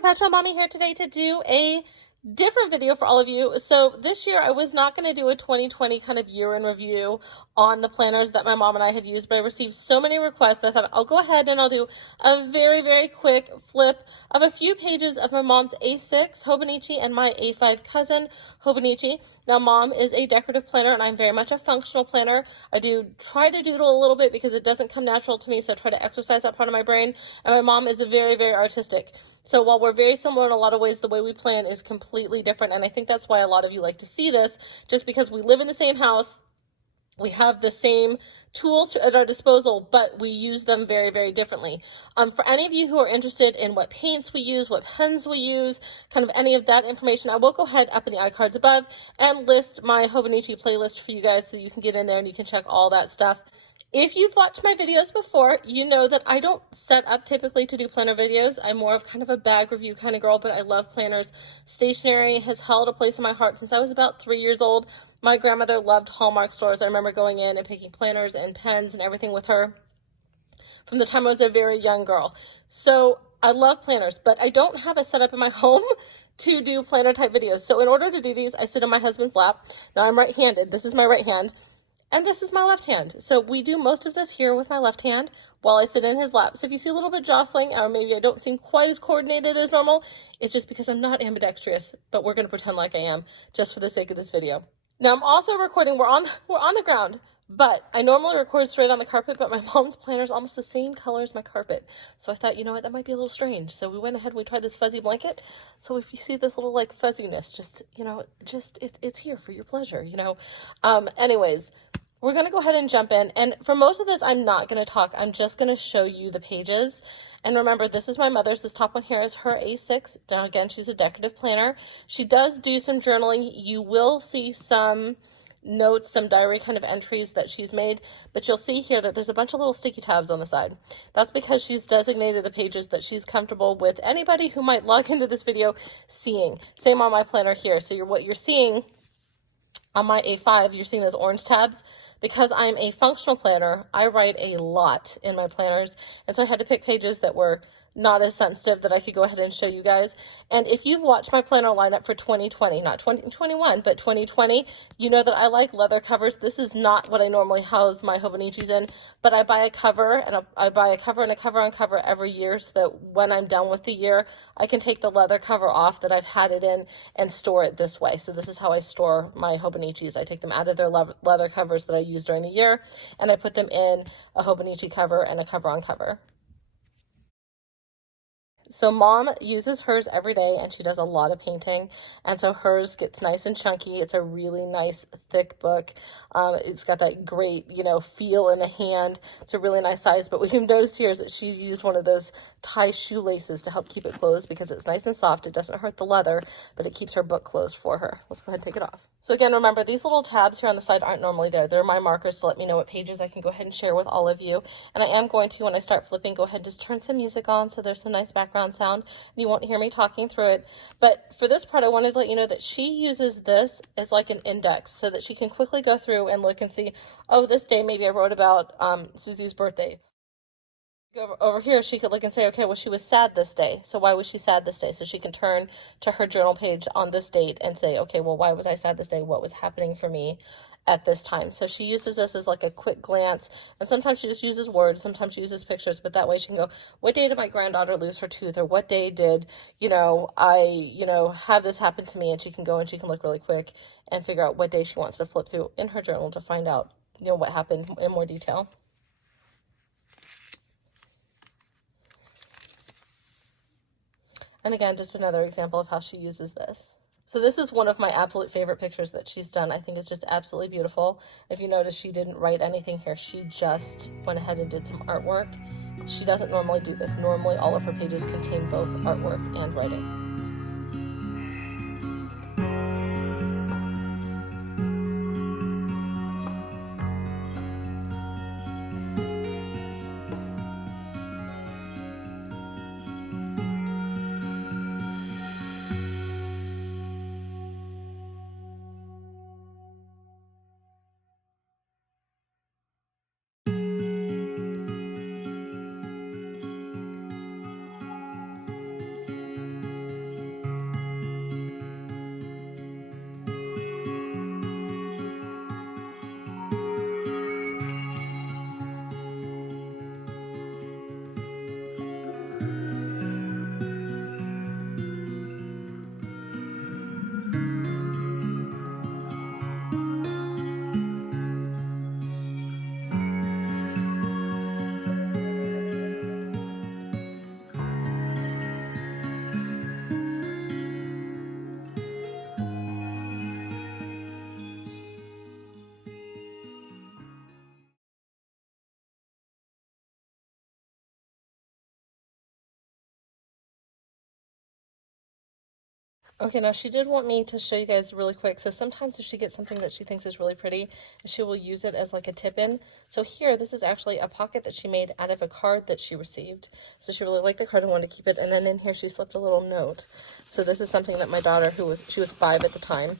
Perpetual Mommy here today to do a different video for all of you. So this year I was not going to do a 2020 kind of year in review on the planners that my mom and I had used, but I received so many requests I thought I'll go ahead and I'll do a very quick flip of a few pages of my mom's A6 Hobonichi and my A5 cousin Hobonichi. Now mom is a decorative planner and I'm very much a functional planner. I do try to doodle a little bit because it doesn't come natural to me, so I try to exercise that part of my brain. And my mom is a very artistic. So while we're very similar in a lot of ways, the way we plan is completely different. And I think that's why a lot of you like to see this, just because we live in the same house. We have the same tools at our disposal, but we use them very differently. For any of you who are interested in what paints we use, what pens we use, kind of any of that information, I will go ahead up in the iCards above and list my Hobonichi playlist for you guys so you can get in there and you can check all that stuff. If you've watched my videos before, you know that I don't set up typically to do planner videos. I'm more of kind of a bag review kind of girl, but I love planners. Stationery has held a place in my heart since I was about 3 years old. My grandmother loved Hallmark stores. I remember going in and picking planners and pens and everything with her from the time I was a very young girl. So I love planners, but I don't have a setup in my home to do planner type videos. So in order to do these, I sit on my husband's lap. Now I'm right-handed. This is my right hand. And this is my left hand. So we do most of this here with my left hand while I sit in his lap. So if you see a little bit jostling, or maybe I don't seem quite as coordinated as normal, it's just because I'm not ambidextrous, but we're gonna pretend like I am just for the sake of this video. Now I'm also recording, we're on the ground, but I normally record straight on the carpet, but my mom's planner is almost the same color as my carpet. So I thought, you know what, that might be a little strange. So we went ahead and we tried this fuzzy blanket. So if you see this little like fuzziness, just, you know, it's here for your pleasure, you know. Anyways, we're going to go ahead and jump in. And for most of this, I'm not going to talk. I'm just going to show you the pages. And remember, this is my mother's. This top one here is her A6. Now, again, she's a decorative planner. She does do some journaling. You will see some notes, some diary kind of entries that she's made, but you'll see here that there's a bunch of little sticky tabs on the side. That's because she's designated the pages that she's comfortable with anybody who might log into this video seeing. Same on my planner here. So what you're seeing on my A5, you're seeing those orange tabs. Because I'm a functional planner, I write a lot in my planners, and so I had to pick pages that were not as sensitive that I could go ahead and show you guys. And if you've watched my planner lineup for 2020, not 2021, but 2020, you know that I like leather covers. This is not what I normally house my Hobonichis in, but I buy a cover and a cover on cover every year so that when I'm done with the year, I can take the leather cover off that I've had it in and store it this way. So this is how I store my Hobonichis. I take them out of their leather covers that I use during the year, and I put them in a Hobonichi cover and a cover on cover. So mom uses hers every day and she does a lot of painting, and so hers gets nice and chunky. It's a really nice thick book. It's got that great, you know, feel in the hand. It's a really nice size, but what you've noticed here is that she used one of those tie shoelaces to help keep it closed because it's nice and soft. It doesn't hurt the leather, but it keeps her book closed for her. Let's go ahead and take it off. So again, remember, these little tabs here on the side aren't normally there. They're my markers to let me know what pages I can go ahead and share with all of you. And I am going to, when I start flipping, go ahead and just turn some music on so there's some nice background sound and you won't hear me talking through it. But for this part, I wanted to let you know that she uses this as like an index so that she can quickly go through and look and see, oh, this day maybe I wrote about Susie's birthday. Over here, she could look and say, okay, well, she was sad this day. So why was she sad this day? So she can turn to her journal page on this date and say, okay, well, why was I sad this day? What was happening for me at this time? So she uses this as like a quick glance. And sometimes she just uses words. Sometimes she uses pictures. But that way she can go, what day did my granddaughter lose her tooth? Or what day did, have this happen to me? And she can go and she can look really quick and figure out what day she wants to flip through in her journal to find out, what happened in more detail. And again, just another example of how she uses this. So this is one of my absolute favorite pictures that she's done. I think it's just absolutely beautiful. If you notice, she didn't write anything here. She just went ahead and did some artwork. She doesn't normally do this. Normally, all of her pages contain both artwork and writing. Okay, now she did want me to show you guys really quick. So sometimes if she gets something that she thinks is really pretty, she will use it as like a tip-in. So here, this is actually a pocket that she made out of a card that she received. So she really liked the card and wanted to keep it. And then in here, she slipped a little note. So this is something that my daughter, she was 5 at the time,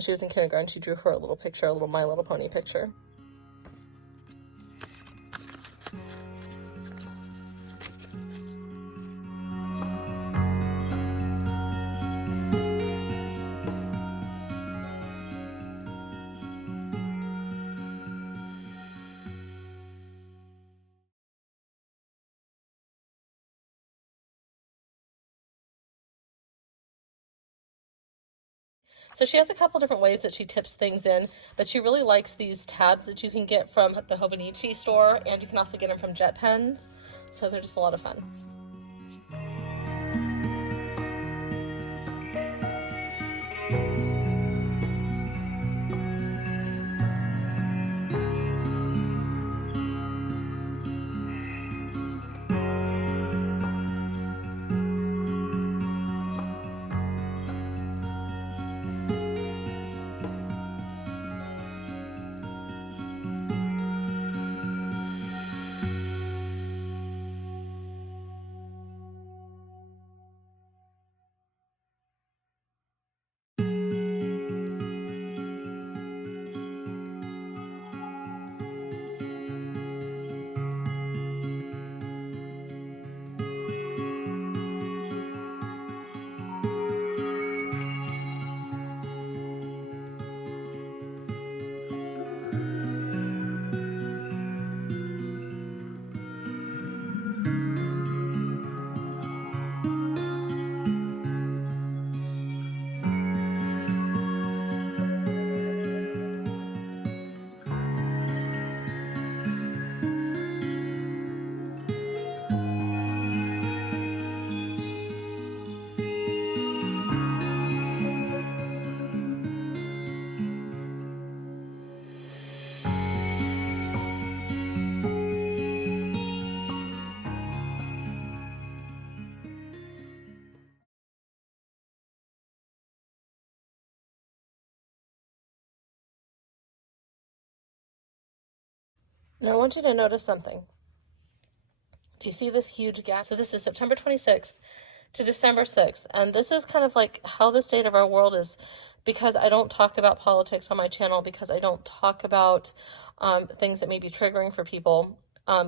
she was in kindergarten, she drew her a little picture, a little My Little Pony picture. So she has a couple different ways that she tips things in, but she really likes these tabs that you can get from the Hobonichi store, and you can also get them from Jet Pens. So they're just a lot of fun. Now I want you to notice something. Do you see this huge gap? So this is September 26th to December 6th. And this is kind of like how the state of our world is, because I don't talk about politics on my channel, because I don't talk about things that may be triggering for people.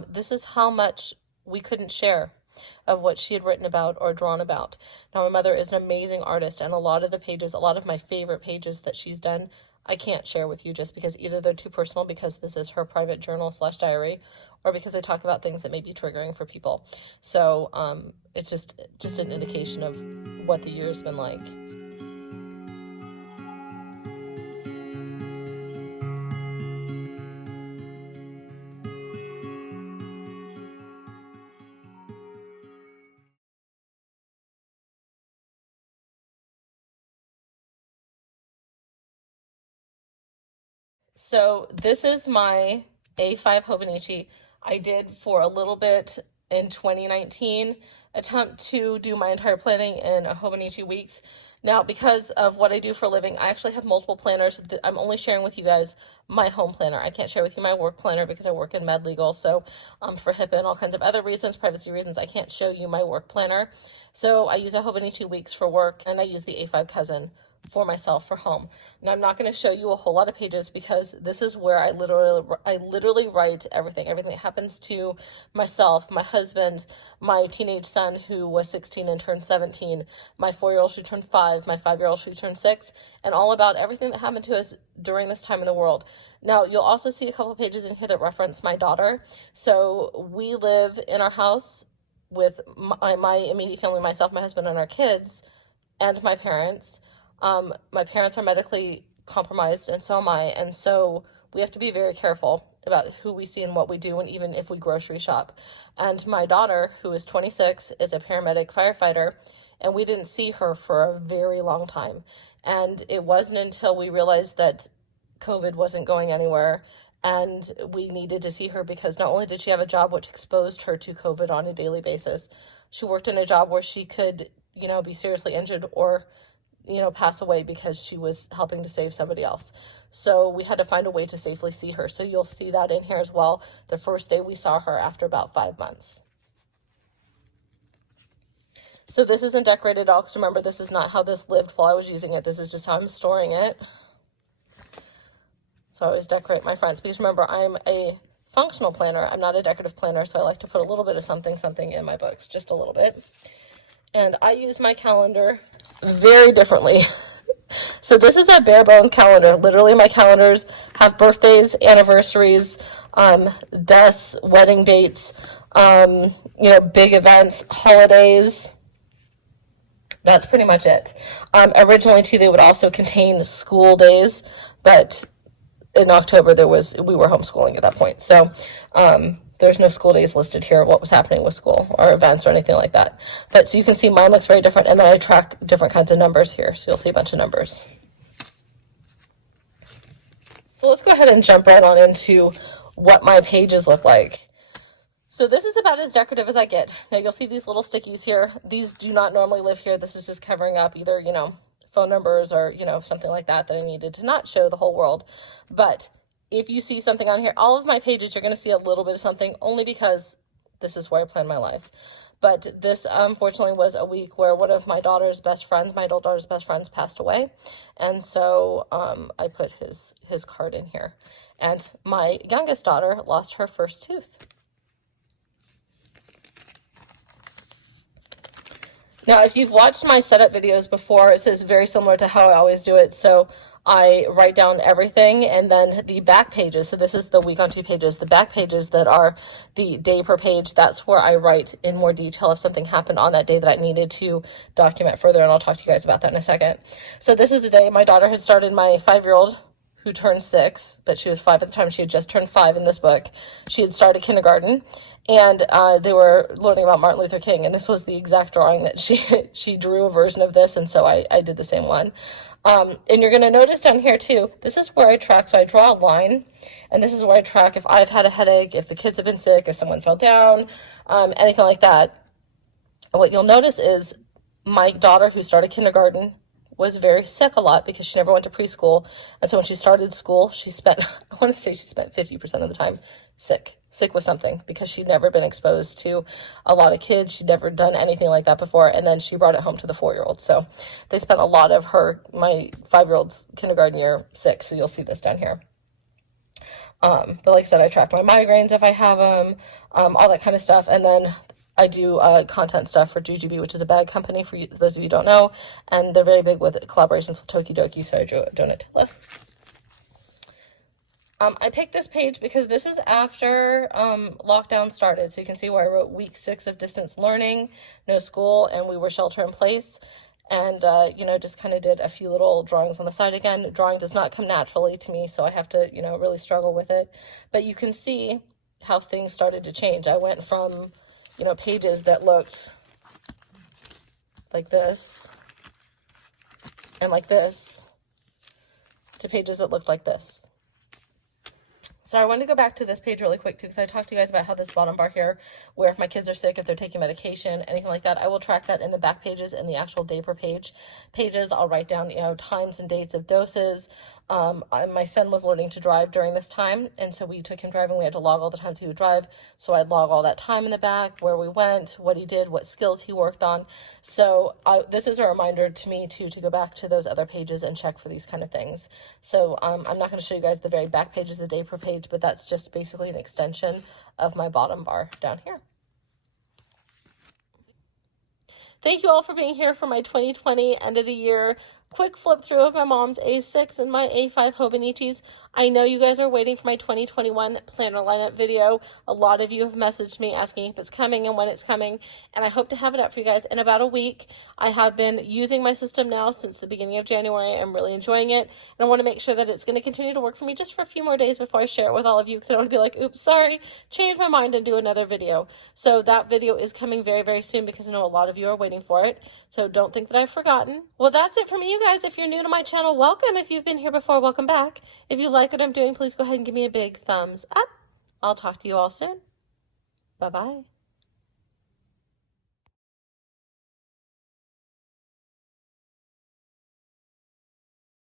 This is how much we couldn't share of what she had written about or drawn about. Now, my mother is an amazing artist, and a lot of the pages, a lot of my favorite pages that she's done, I can't share with you just because either they're too personal, because this is her private journal / diary, or because I talk about things that may be triggering for people. So it's just an indication of what the year's been like. So this is my A5 Hobonichi. I did for a little bit in 2019 attempt to do my entire planning in a Hobonichi weeks. Now, because of what I do for a living, I actually have multiple planners. I'm only sharing with you guys my home planner. I can't share with you my work planner because I work in med legal. So for HIPAA and all kinds of other reasons, privacy reasons, I can't show you my work planner. So I use a Hobonichi weeks for work, and I use the A5 cousin for myself for home. And I'm not going to show you a whole lot of pages because this is where I literally write everything that happens to myself, my husband, my teenage son who was 16 and turned 17, my 4-year-old who turned 5, my 5-year-old who turned 6, and all about everything that happened to us during this time in the world. Now, you'll also see a couple of pages in here that reference my daughter. So we live in our house with my immediate family, myself, my husband, and our kids, and my parents. My parents are medically compromised, and so am I, and so we have to be very careful about who we see and what we do, and even if we grocery shop. And my daughter, who is 26, is a paramedic firefighter, and we didn't see her for a very long time. And it wasn't until we realized that COVID wasn't going anywhere and we needed to see her, because not only did she have a job which exposed her to COVID on a daily basis, she worked in a job where she could, be seriously injured or pass away because she was helping to save somebody else. So we had to find a way to safely see her. So you'll see that in here as well. The first day we saw her after about 5 months. So this isn't decorated at all, because remember, this is not how this lived while I was using it. This is just how I'm storing it. So I always decorate my fronts, because remember, I'm a functional planner. I'm not a decorative planner, so I like to put a little bit of something in my books, just a little bit. And I use my calendar very differently. So this is a bare bones calendar. Literally, my calendars have birthdays, anniversaries, deaths, wedding dates, big events, holidays. That's pretty much it. Originally, too, they would also contain school days, but in October we were homeschooling at that point. So there's no school days listed here, what was happening with school or events or anything like that. But so you can see mine looks very different, and then I track different kinds of numbers here. So you'll see a bunch of numbers. So let's go ahead and jump right on into what my pages look like. So this is about as decorative as I get. Now you'll see these little stickies here. These do not normally live here. This is just covering up either, phone numbers or, something like that I needed to not show the whole world. But if you see something on here, all of my pages, you're going to see a little bit of something, only because this is where I plan my life. But this, unfortunately, was a week where one of my daughter's best friends, my adult daughter's best friends, passed away. And so I put his card in here. And my youngest daughter lost her first tooth. Now, if you've watched my setup videos before, this is very similar to how I always do it. So I write down everything, and then the back pages, so this is the week on 2 pages, the back pages that are the day per page, that's where I write in more detail if something happened on that day that I needed to document further, and I'll talk to you guys about that in a second. So this is a day my daughter had started, my 5-year-old, who turned 6, but she was 5 at the time. She had just turned 5 in this book. She had started kindergarten, and they were learning about Martin Luther King, and this was the exact drawing that she drew a version of this, and so I did the same one. And you're going to notice down here too, this is where I track. So I draw a line, and this is where I track if I've had a headache, if the kids have been sick, if someone fell down, anything like that. What you'll notice is my daughter, who started kindergarten, was very sick a lot because she never went to preschool. And so when she started school, she spent 50% of the time sick with something, because she'd never been exposed to a lot of kids. She'd never done anything like that before. And then she brought it home to the 4-year-old. So they spent a lot of my 5-year-old's kindergarten year sick. So you'll see this down here. But like I said, I track my migraines if I have them, all that kind of stuff. And then I do content stuff for JuJuBe, which is a bag company, for those of you who don't know. And they're very big with collaborations with Tokidoki, so I donate to Liv. I picked this page because this is after lockdown started. So you can see where I wrote week 6 of distance learning, no school, and we were shelter in place. And, just kind of did a few little drawings on the side. Again, drawing does not come naturally to me, so I have to, really struggle with it. But you can see how things started to change. I went from, pages that looked like this and like this to pages that looked like this. So I want to go back to this page really quick too, because I talked to you guys about how this bottom bar here, where if my kids are sick, if they're taking medication, anything like that, I will track that in the back pages and the actual day per page pages. I'll write down, times and dates of doses. My son was learning to drive during this time, and so we took him driving. We had to log all the times he would drive, so I'd log all that time in the back, where we went, what he did, what skills he worked on. So this is a reminder to me too to go back to those other pages and check for these kind of things. So I'm not going to show you guys the very back pages, the day per page, but that's just basically an extension of my bottom bar down here. Thank you all for being here for my 2020 end of the year quick flip through of my mom's A6 and my A5 Hobonichis. I know you guys are waiting for my 2021 planner lineup video. A lot of you have messaged me asking if it's coming and when it's coming, and I hope to have it up for you guys in about a week. I have been using my system now since the beginning of January. I'm really enjoying it, and I want to make sure that it's going to continue to work for me just for a few more days before I share it with all of you, because I don't want to be like, oops, sorry, change my mind and do another video. So that video is coming very, very soon, because I know a lot of you are waiting for it. So don't think that I've forgotten. Well, that's it from you guys. If you're new to my channel, welcome. If you've been here before, welcome back. If you like what I'm doing, please go ahead and give me a big thumbs up. I'll talk to you all soon. Bye-bye.